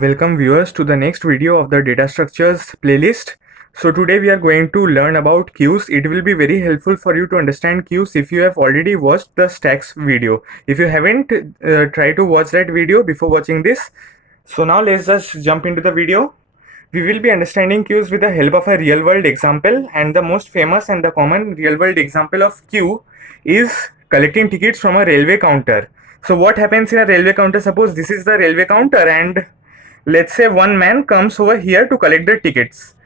Welcome viewers to the next video of the data structures playlist. So today we are going to learn about queues. It will be very helpful for you to understand queues if you have already watched the stacks video. If you haven't, try to watch that video before watching this. So now let's just jump into the video. We will be understanding queues with the help of a real world example, and the most famous and the common real world example of queue is collecting tickets from a railway counter. So what happens in a railway counter? Suppose this is the railway counter and let's say one man comes over here to collect the tickets,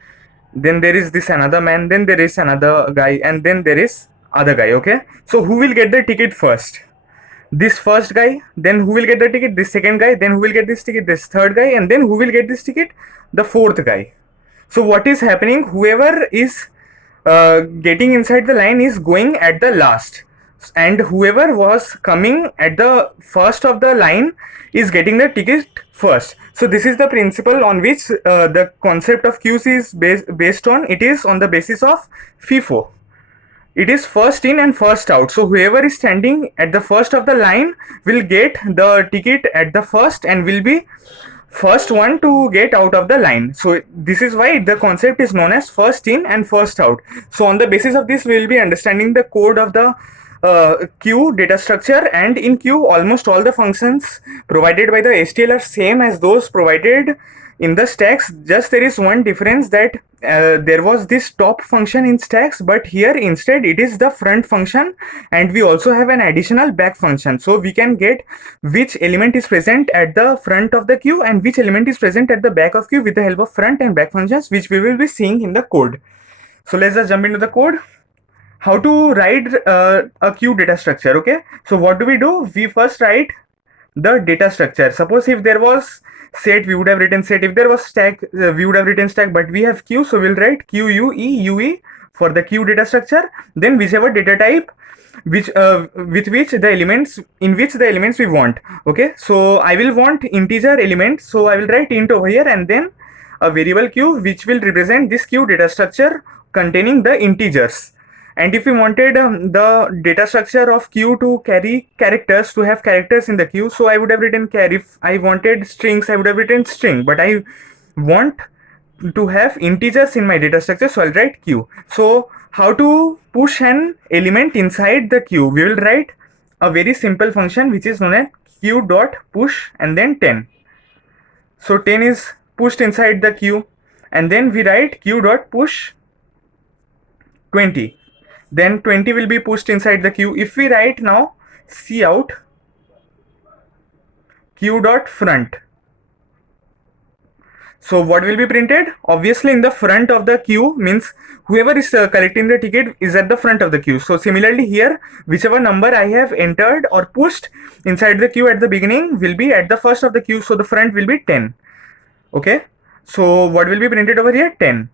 then there is this another man, then there is another guy, and then there is other guy. Okay, so who will get the ticket first? This first guy. Then who will get the ticket? This second guy. Then who will get this ticket? This third guy. And then who will get this ticket? The fourth guy. So what is happening? Whoever is getting inside the line is going at the last, and whoever was coming at the first of the line is getting the ticket first. So this is the principle on which the concept of queues is based on. It is on the basis of FIFO. It is first in and first out. So whoever is standing at the first of the line will get the ticket at the first and will be first one to get out of the line. So this is why the concept is known as first in and first out. So on the basis of this, we will be understanding the code of the queue data structure, and in queue almost all the functions provided by the STL are same as those provided in the stacks. Just there is one difference, that there was this top function in stacks, but here instead it is the front function, and we also have an additional back function. So we can get which element is present at the front of the queue and which element is present at the back of queue with the help of front and back functions, which we will be seeing in the code. So let's just jump into the code. How to write a queue data structure? Okay, so what do? We first write the data structure. Suppose if there was set, we would have written set. If there was stack, we would have written stack, but we have queue, so we'll write QUE for the queue data structure. Then whichever data type which with which the elements, in which the elements we want. Okay, so I will want integer element, so I will write int over here, and then a variable q which will represent this queue data structure containing the integers. And if we wanted the data structure of queue to carry characters, to have characters in the queue, so I would have written char. If I wanted strings, I would have written string, but I want to have integers in my data structure, so I'll write queue. So how to push an element inside the queue? We will write a very simple function which is known as queue.push and then 10. So 10 is pushed inside the queue, and then we write queue.push 20. Then 20 will be pushed inside the queue. If we write now cout queue.front, so what will be printed? Obviously in the front of the queue means whoever is collecting the ticket is at the front of the queue. So similarly here, whichever number I have entered or pushed inside the queue at the beginning will be at the first of the queue, so the front will be 10. Okay, so what will be printed over here? 10.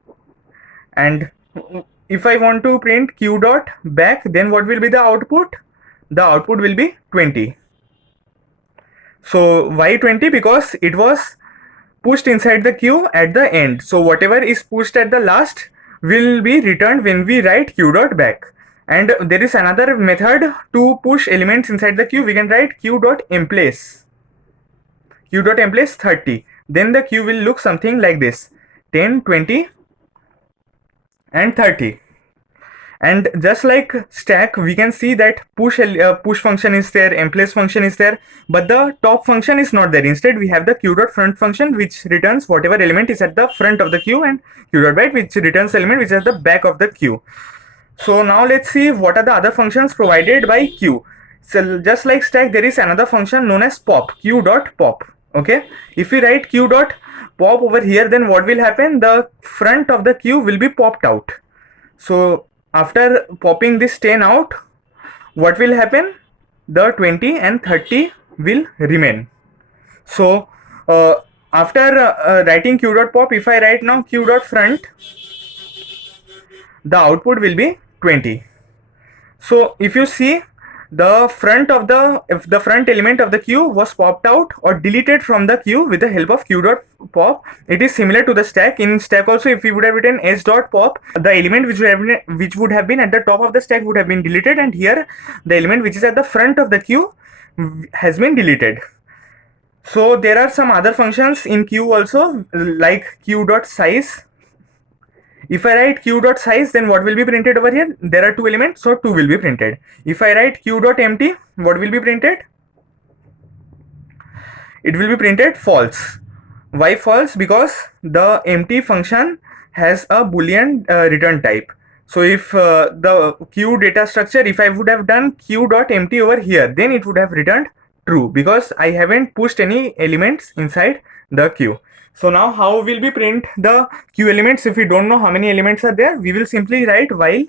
And if I want to print q.back, then what will be the output? The output will be 20. So why 20? Because it was pushed inside the queue at the end. So whatever is pushed at the last will be returned when we write q.back. And there is another method to push elements inside the queue. We can write q.emplace 30. Then the queue will look something like this: 10, 20 and 30. And just like stack, we can see that push function is there, emplace function is there, but the top function is not there. Instead we have the q.front function which returns whatever element is at the front of the queue, and q.back which returns element which is at the back of the queue. So now let's see what are the other functions provided by queue. So just like stack, there is another function known as pop, q.pop. Okay, if we write q.pop over here, then what will happen? The front of the queue will be popped out. So after popping this 10 out, what will happen? The 20 and 30 will remain. So after writing q.pop, if I write now q.front, the output will be 20. So if you see, the front of if the front element of the queue was popped out or deleted from the queue with the help of q.pop, it is similar to the stack. In stack also, if we would have written s.pop, the element which would have been at the top of the stack would have been deleted, and here the element which is at the front of the queue has been deleted. So there are some other functions in Q also, like Q dot size. If I write Q dot size, then what will be printed over here? There are two elements, so 2 will be printed. If I write Q dot empty, what will be printed? It will be printed false. Why false? Because the empty function has a boolean return type. So if the Q data structure, if I would have done Q dot empty over here, then it would have returned true, because I haven't pushed any elements inside the Q. So now how will we print the Q elements if we don't know how many elements are there? We will simply write while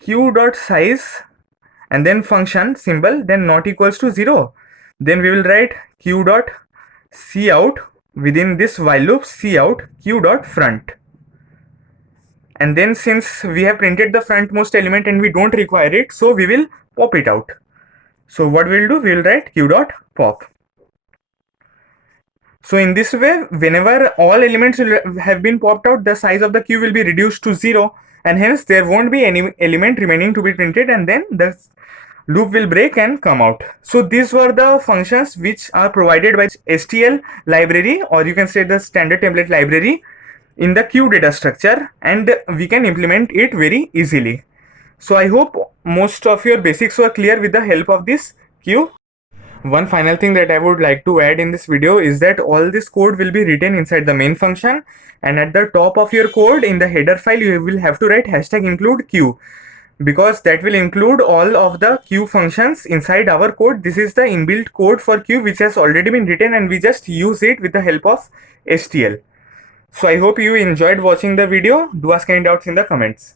Q dot size and then function symbol, then not equals to 0. Then we will write Q dot cout, within this while loop cout Q dot front. And then since we have printed the frontmost element and we don't require it, so we will pop it out. So what we'll do, we will write Q dot pop. So in this way, whenever all elements will have been popped out, the size of the Q will be reduced to 0, and hence there won't be any element remaining to be printed, and then the loop will break and come out. So these were the functions which are provided by STL library, or you can say the standard template library, in the Q data structure, and we can implement it very easily. So I hope most of your basics were clear with the help of this Q. One final thing that I would like to add in this video is that all this code will be written inside the main function, and at the top of your code in the header file you will have to write #include Q, because that will include all of the Q functions inside our code. This is the inbuilt code for Q which has already been written, and we just use it with the help of STL. So I hope you enjoyed watching the video. Do ask any doubts in the comments.